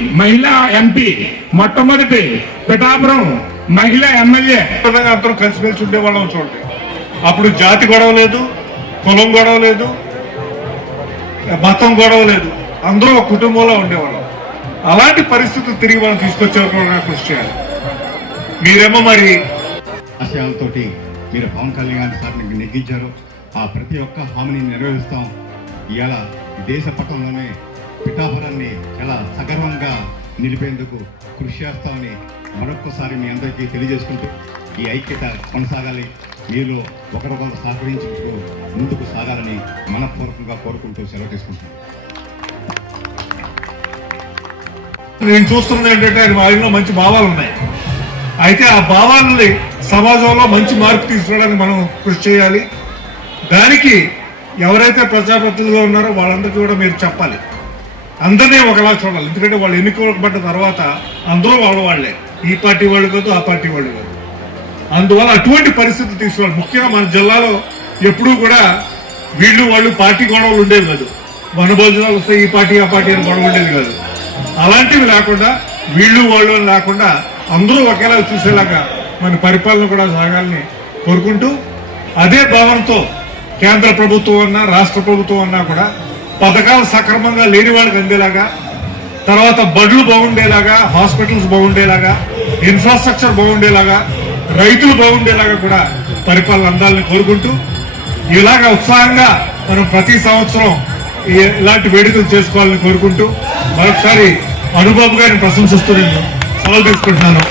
మహిళా ఎంపీ మొట్టమొదటి పిఠాపురం మహిళా ఎమ్మెల్యే. అందరూ కలిసిమెలిసి ఉండేవాళ్ళం చూడండి. అప్పుడు జాతి గొడవ లేదు కులం గొడవ లేదు మతం గొడవ లేదు. అందరూ ఒక కుటుంబంలో ఉండేవాళ్ళం. అలాంటి పరిస్థితులు తిరిగి మనం తీసుకొచ్చే వరకు కృషి చేయాలి. మీరేమో మరి ఆశయాలతోటి మీరు పవన్ కళ్యాణ్ సార్ని నెగ్గించారు. ఆ ప్రతి ఒక్క హామీని నెరవేరుస్తాం. ఇవాళ దేశ పట్టణంలోనే పిఠాపురాన్ని చాలా సగర్వంగా నిలిపేందుకు కృషి చేస్తామని మరొక్కసారి మీ అందరికీ తెలియజేసుకుంటూ ఈ ఐక్యత కొనసాగాలి. మీరు ఒకరికొకరు సహకరించుకుంటూ ముందుకు సాగాలని మనపూర్వకంగా కోరుకుంటూ సెలవు తీసుకుంటున్నాను. నేను చూస్తున్నది ఏంటంటే ఆయనలో మంచి భావాలు ఉన్నాయి. అయితే ఆ భావాలని సమాజంలో మంచి మార్పు తీసుకురావడానికి మనం కృషి చేయాలి. దానికి ఎవరైతే ప్రజాప్రతినిధులు ఉన్నారో వాళ్ళందరికీ కూడా మీరు చెప్పాలి. అందరినీ ఒకలా చూడాలి. ఎందుకంటే వాళ్ళు ఎన్నుకోబడ్డ తర్వాత అందరూ వాళ్ళ వాళ్ళే. ఈ పార్టీ వాళ్ళు కాదు ఆ పార్టీ వాళ్ళు కాదు. అందువల్ల అటువంటి పరిస్థితి తీసుకోవాలి ముఖ్యంగా మన జిల్లాలో ఎప్పుడూ కూడా వీళ్ళు వాళ్ళు పార్టీ గొడవలు ఉండేవి కాదు. మన భోజనాలు వస్తే ఈ పార్టీ ఆ పార్టీ అని గొడవ ఉండేది కాదు. అలాంటివి లేకుండా వీళ్ళు వాళ్ళు అని లేకుండా అందరూ ఒకేలా చూసేలాగా మన పరిపాలన కూడా సాగాలని కోరుకుంటూ అదే భావనతో కేంద్ర ప్రభుత్వం అన్నా రాష్ట్ర ప్రభుత్వం అన్నా కూడా పథకాలు సక్రమంగా లేని వాళ్ళకి అందేలాగా తర్వాత బడులు బాగుండేలాగా హాస్పిటల్స్ బాగుండేలాగా ఇన్ఫ్రాస్ట్రక్చర్ బాగుండేలాగా రైతులు బాగుండేలాగా కూడా పరిపాలన అందాలని కోరుకుంటూ ఇలాగ ఉత్సాహంగా మనం ప్రతి సంవత్సరం ఇలాంటి వేడుకలు చేసుకోవాలని కోరుకుంటూ మరొకసారి అనుబాబు గారిని ప్రశంసిస్తూ నేను సెలవు తీసుకుంటున్నాను.